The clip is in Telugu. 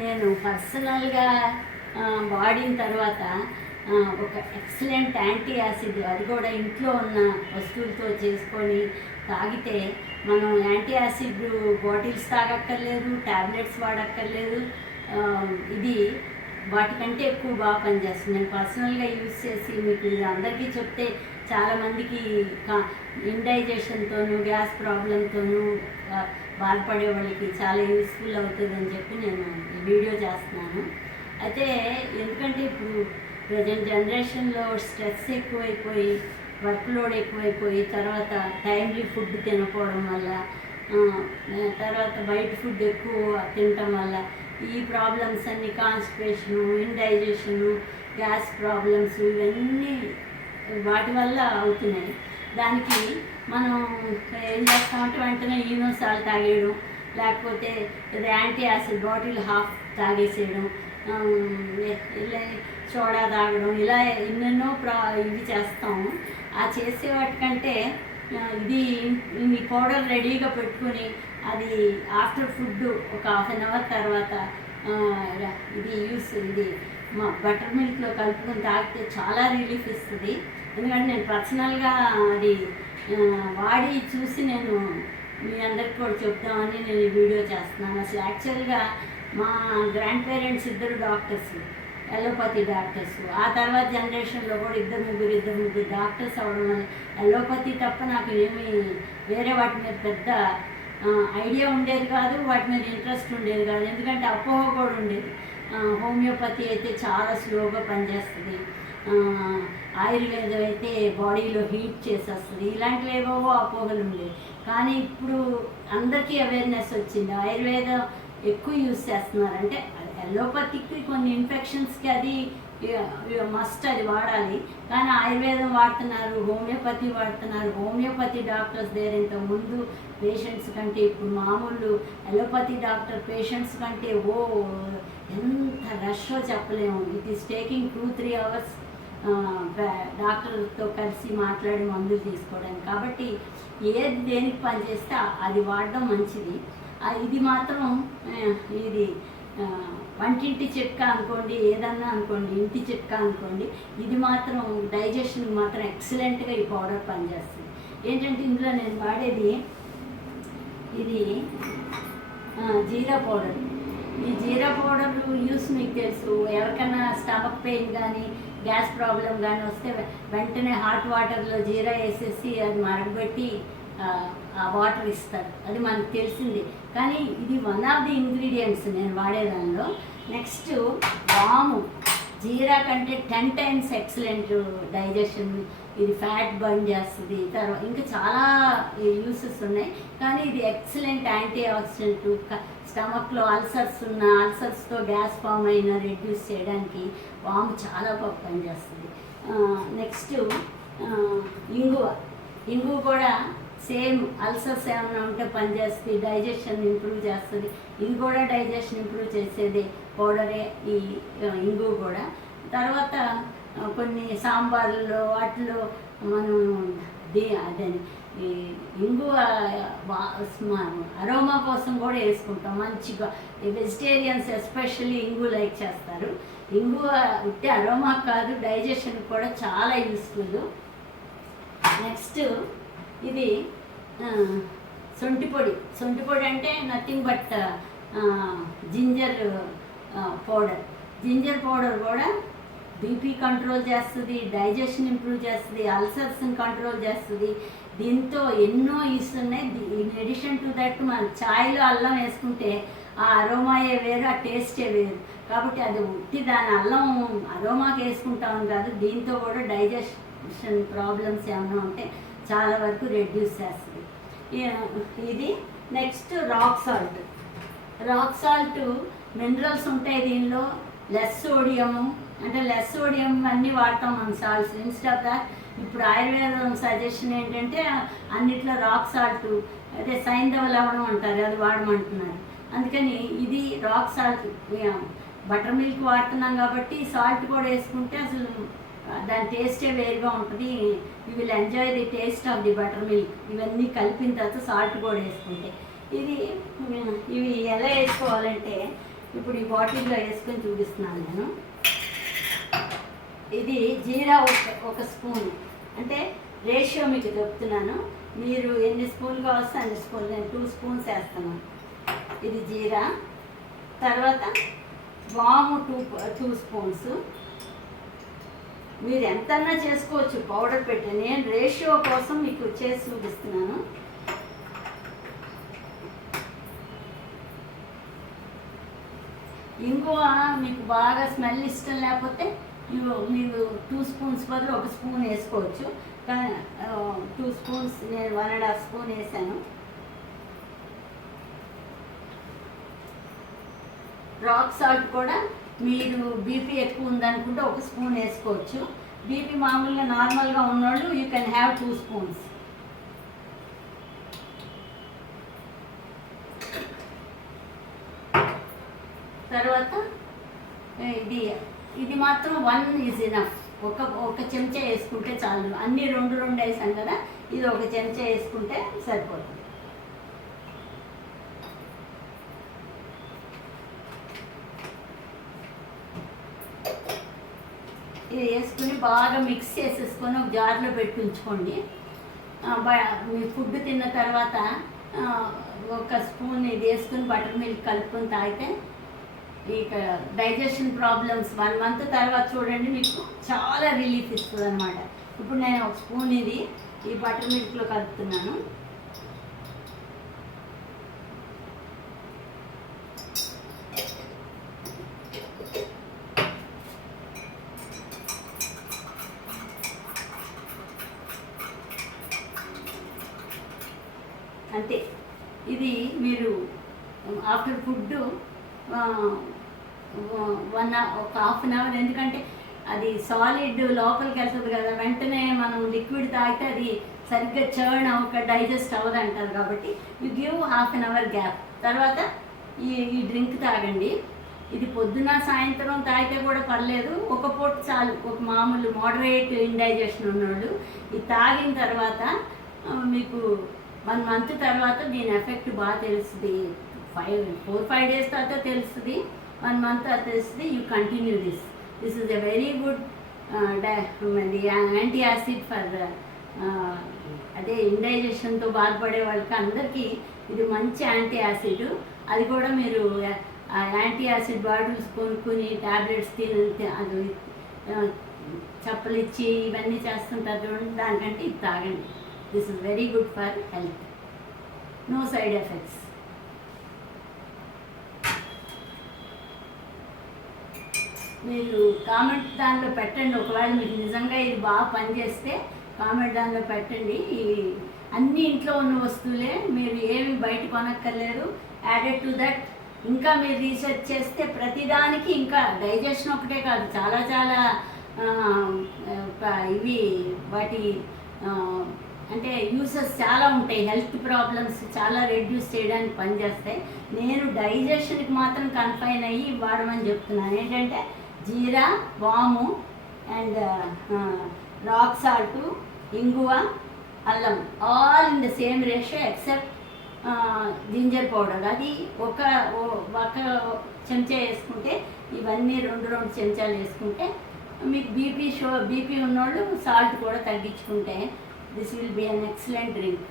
నేను పర్సనల్గా వాడిన తర్వాత ఒక ఎక్సలెంట్ యాంటీ యాసిడ్, అది కూడా ఇంట్లో ఉన్న వస్తువులతో చేసుకొని తాగితే మనం యాంటీ యాసిడ్ బాటిల్స్ తాగక్కర్లేదు, ట్యాబ్లెట్స్ వాడక్కర్లేదు. ఇది వాటికంటే ఎక్కువ బాగా పనిచేస్తుంది. నేను పర్సనల్గా యూజ్ చేసి మీకు ఇది అందరికీ చెప్తే చాలామందికి ఇండైజెషన్తోనూ గ్యాస్ ప్రాబ్లంతోనూ బాధపడే వాళ్ళకి చాలా యూస్ఫుల్ అవుతుందని చెప్పి నేను ఈ వీడియో చేస్తున్నాను. అయితే ఎందుకంటే ఇప్పుడు ప్రజెంట్ జనరేషన్లో స్ట్రెస్ ఎక్కువైపోయి, వర్క్ లోడ్ ఎక్కువైపోయి, తర్వాత టైమ్లీ ఫుడ్ తినకపోవడం వల్ల, తర్వాత బయట ఫుడ్ ఎక్కువ తినటం వల్ల ఈ ప్రాబ్లమ్స్ అన్నీ, కాన్స్టిపేషను, ఇండైజెషను, గ్యాస్ ప్రాబ్లమ్స్, ఇవన్నీ వాటి వల్ల అవుతున్నాయి. దానికి మనం ఏం చేస్తామంటే వెంటనే ఈనోసాల్ తాగేయడం, లేకపోతే యాంటీ యాసిడ్ బాటిల్ హాఫ్ తాగేసేయడం, ఇలా సోడా తాగడం, ఇలా ఎన్నెన్నో ఇవి చేస్తాము. ఆ చేసే వాటికంటే ఇది ఈ పౌడర్ రెడీగా పెట్టుకుని అది ఆఫ్టర్ ఫుడ్ ఒక ½ అవర్ తర్వాత ఇది మా బటర్ మిల్క్లో కలుపుకొని తాగితే చాలా రిలీఫ్ ఇస్తుంది. ఎందుకంటే నేను పర్సనల్గా అది వాడి చూసి నేను మీ అందరికి కూడా చెప్తామని నేను ఈ వీడియో చేస్తున్నాను. అసలు యాక్చువల్గా మా గ్రాండ్ పేరెంట్స్ ఇద్దరు డాక్టర్స్, ఎలోపతి డాక్టర్స్. ఆ తర్వాత జనరేషన్లో కూడా ఇద్దరు ముగ్గురు డాక్టర్స్ అవ్వడం వల్ల ఎలోపతి తప్ప నాకు ఏమీ వేరే వాటి మీద పెద్ద ఐడియా ఉండేది కాదు, వాటి మీద ఇంట్రెస్ట్ ఉండేది కాదు. ఎందుకంటే అపోహ కూడా ఉండేది. హోమియోపతి అయితే చాలా స్లోగా పనిచేస్తుంది, ఆయుర్వేదం అయితే బాడీలో హీట్ చేసేస్తుంది, ఇలాంటివి ఏవో అపోహలు ఉండేవి. కానీ ఇప్పుడు అందరికీ అవేర్నెస్ వచ్చింది. ఆయుర్వేదం ఎక్కువ యూజ్ చేస్తున్నారు. అంటే ఎలోపతికి కొన్ని ఇన్ఫెక్షన్స్కి అది మస్ట్, అది వాడాలి. కానీ ఆయుర్వేదం వాడుతున్నారు, హోమియోపతి వాడుతున్నారు. హోమియోపతి డాక్టర్స్ దగ్గర ఇంతకుముందు పేషెంట్స్ కంటే ఇప్పుడు మామూలు ఎలోపతి డాక్టర్ పేషెంట్స్ కంటే ఎంత రషో చెప్పలేము. ఇట్ ఈస్ టేకింగ్ 2-3 అవర్స్ డాక్టర్తో కలిసి మాట్లాడి మందులు తీసుకోవడానికి. కాబట్టి ఏది దేనికి పనిచేస్తే అది వాడడం మంచిది. ఇది మాత్రం ఇది వంటింటి చిట్కా అనుకోండి, ఏదన్నా అనుకోండి, ఇంటి చిట్కా అనుకోండి, ఇది మాత్రం డైజెషన్కి మాత్రం ఎక్సలెంట్గా ఈ పౌడర్ పనిచేస్తుంది. ఏంటంటే ఇందులో నేను వాడేది ఇది జీరా పౌడర్. ఈ జీరా పౌడర్ యూస్ మీకు తెలుసు. ఎవరికైనా స్టమక్ పెయిన్ కానీ గ్యాస్ ప్రాబ్లం కానీ వస్తే వెంటనే హాట్ వాటర్లో జీరా వేసేసి అది మరగబెట్టి ఆ వాటర్ ఇస్తారు, అది మనకు తెలిసింది. కానీ ఇది వన్ ఆఫ్ ది ఇంగ్రీడియంట్స్ నేను వాడేదానిలో. నెక్స్ట్ వాము, జీరా కంటే 10 times ఎక్సలెంట్ డైజెషన్. ఇది ఫ్యాట్ బర్న్ చేస్తుంది. తర్వాత ఇంకా చాలా యూసెస్ ఉన్నాయి. కానీ ఇది ఎక్సలెంట్ యాంటీ ఆక్సిడెంట్. స్టమక్లో అల్సర్స్ ఉన్న, అల్సర్స్తో గ్యాస్ ఫామ్ అయినా రెడ్యూస్ చేయడానికి వాము చాలా బాగా పనిచేస్తుంది. నెక్స్ట్ ఇంగువ కూడా సేమ్ అల్సర్స్ ఏమైనా ఉంటే పనిచేస్తుంది, డైజెషన్ ఇంప్రూవ్ చేస్తుంది. ఇది కూడా డైజెషన్ ఇంప్రూవ్ చేసేది పౌడరే ఈ ఇంగువ కూడా. తర్వాత కొన్ని సాంబార్లలో వాటిలో మనం అదే ఈ ఇంగువ అరోమా కోసం కూడా వేసుకుంటాం మంచిగా. వెజిటేరియన్స్ ఎస్పెషల్లీ ఇంగువ లైక్ చేస్తారు. ఇంగువ ఉట్టి అరోమా కాదు, డైజెషన్ కూడా చాలా యూస్ఫుల్. నెక్స్ట్ ఇది సొంటి పొడి అంటే nothing but ginger powder. Ginger powder కూడా బీపీ కంట్రోల్ చేస్తుంది, డైజెషన్ ఇంప్రూవ్ చేస్తుంది, అల్సర్స్ని కంట్రోల్ చేస్తుంది. దీంతో ఎన్నో యూస్ ఉన్నాయి. ఇన్ అడిషన్ టు దట్ మన ఛాయ్లో అల్లం వేసుకుంటే ఆ అరోమాయే వేరు, ఆ టేస్టే వేరు. కాబట్టి అది ఉట్టి దాని అల్లం అరోమాకి వేసుకుంటామని కాదు, దీంతో కూడా డైజెషన్ ప్రాబ్లమ్స్ ఏమైనా ఉంటే చాలా వరకు రెడ్యూస్ చేస్తుంది. ఇది నెక్స్ట్ రాక్ సాల్ట్ మినరల్స్ ఉంటాయి దీనిలో. లెస్ సోడియము, అంటే లెస్ సోడియం అన్నీ వాడతాం మనం సాల్ట్స్. ఇన్స్టెడ్ ఆఫ్ దాట్ ఇప్పుడు ఆయుర్వేదం సజెషన్ ఏంటంటే అన్నిట్లో రాక్ సాల్ట్, అదే సైంధవ లవణం అంటారు, అది వాడమంటున్నారు. అందుకని ఇది రాక్ సాల్ట్. బటర్ మిల్క్ వాడుతున్నాం కాబట్టి సాల్ట్ కూడా వేసుకుంటే అసలు దాని టేస్టే వేరుగా ఉంటుంది. You will enjoy the taste of the butter milk. ఇవన్నీ కలిపిన తర్వాత సాల్ట్ కూడా వేసుకుంటే ఇవి ఎలా వేసుకోవాలంటే ఇప్పుడు ఈ బాటిల్లో వేసుకొని చూపిస్తున్నాను నేను. ఇది జీరా ఒక స్పూన్, అంటే రేషియో మీకు చెప్తున్నాను. మీరు ఎన్ని స్పూన్లు కావస్తే అన్ని స్పూన్లు, నేను 2 స్పూన్స్ వేస్తున్నాను. ఇది జీరా. తర్వాత వాము 2 స్పూన్స్. మీరు ఎంతన్నా చేసుకోవచ్చు పౌడర్ పెట్టి, నేను రేషియో కోసం మీకు చేసి చూపిస్తున్నాను. ఇంగువ మీకు బాగా స్మెల్ ఇష్టం లేకపోతే మీరు 2 స్పూన్స్ బదులు 1 స్పూన్ వేసుకోవచ్చు. కానీ 2 స్పూన్స్, నేను 1.5 స్పూన్ వేసాను. రాక్ సాల్ట్ కూడా మీరు బీపీ ఎక్కువ ఉందనుకుంటే 1 స్పూన్ వేసుకోవచ్చు. బీపీ మామూలుగా నార్మల్గా ఉన్నోళ్ళు యూ కెన్ హ్యావ్ 2 స్పూన్స్. తర్వాత ఇది మాత్రం 1 ఈజ్ ఇనఫ్. ఒక చెంచా వేసుకుంటే చాలు. అన్నీ 2 వేసాం కదా, ఇది 1 చెంచా వేసుకుంటే సరిపోతుంది. ఇది వేసుకుని బాగా మిక్స్ చేసేసుకొని ఒక జార్లో పెట్టి ఉంచుకోండి. మీ ఫుడ్ తిన్న తర్వాత 1 స్పూన్ ఇది వేసుకుని బటర్ మిల్క్ కలుపుకొని తాగితే ఇక డైజెషన్ ప్రాబ్లమ్స్ 1 మంత్ తర్వాత చూడండి మీకు చాలా రిలీఫ్ ఇస్తుంది అనమాట. ఇప్పుడు నేను 1 స్పూన్ ఇది ఈ బటర్ మిల్క్లో కలుపుతున్నాను. అంతే. ఇది మీరు ఆఫ్టర్ ఫుడ్ ఒక హాఫ్ అన్ అవర్, ఎందుకంటే అది సాలిడ్ లోపలికి వెళ్తుంది కదా, వెంటనే మనం లిక్విడ్ తాగితే అది సరిగ్గా చర్న్ డైజెస్ట్ అవ్వదు అంటారు. కాబట్టి you give half an hour gap. తర్వాత ఈ డ్రింక్ తాగండి. ఇది పొద్దున సాయంత్రం తాగితే కూడా పర్లేదు, ఒక పూట చాలు. ఒక మామూలు మోడరేట్ ఇండైజెషన్ ఉన్నవాళ్ళు ఇది తాగిన తర్వాత మీకు 1 మంత్ తర్వాత దీని ఎఫెక్ట్ బాగా తెలుస్తుంది. 4-5 డేస్ తర్వాత తెలుస్తుంది, 1 మంత్ తర్వాత తెలుస్తుంది. You continue this is a very good antacid for అదే ఇండైజెషన్తో బాధపడే వాళ్ళకి అందరికీ ఇది మంచి యాంటీయాసిడ్. అది కూడా మీరు యాంటీయాసిడ్ బాటిల్స్ కొనుక్కుని ట్యాబ్లెట్స్ అది చప్పలిచ్చి ఇవన్నీ చేస్తుంటారు చూడండి, దానికంటే ఇది తాగండి. This is very good for health, no side effects. మీరు కామెంట్ దానిలో పెట్టండి, ఒకవేళ మీకు నిజంగా ఇది బాగా పనిచేస్తే కామెంట్ దానిలో పెట్టండి. అన్ని ఇంట్లో ఉన్న వస్తువులే, మీరు ఏమి బయట కొనక్కర్లేదు. యాడెడ్ టు దట్ ఇంకా మీరు రీసెర్చ్ చేస్తే ప్రతిదానికి, ఇంకా డైజెషన్ ఒకటే కాదు, చాలా చాలా ఇవి వాటి అంటే యూసెస్ చాలా ఉంటాయి. హెల్త్ ప్రాబ్లమ్స్ చాలా రెడ్యూస్ చేయడానికి పనిచేస్తాయి. నేను డైజెషన్కి మాత్రం కన్ఫైన్ అయ్యి వాడమని చెప్తున్నాను. ఏంటంటే జీరా, వాము అండ్ రాక్ సాల్ట్, ఇంగువ, అల్లం all in the same ratio except ginger powder. అది ఒక చెంచా వేసుకుంటే, ఇవన్నీ 2 చెంచాలు వేసుకుంటే మీకు బీపీ ఉన్నోళ్ళు సాల్ట్ కూడా తగ్గించుకుంటే this will be an excellent drink.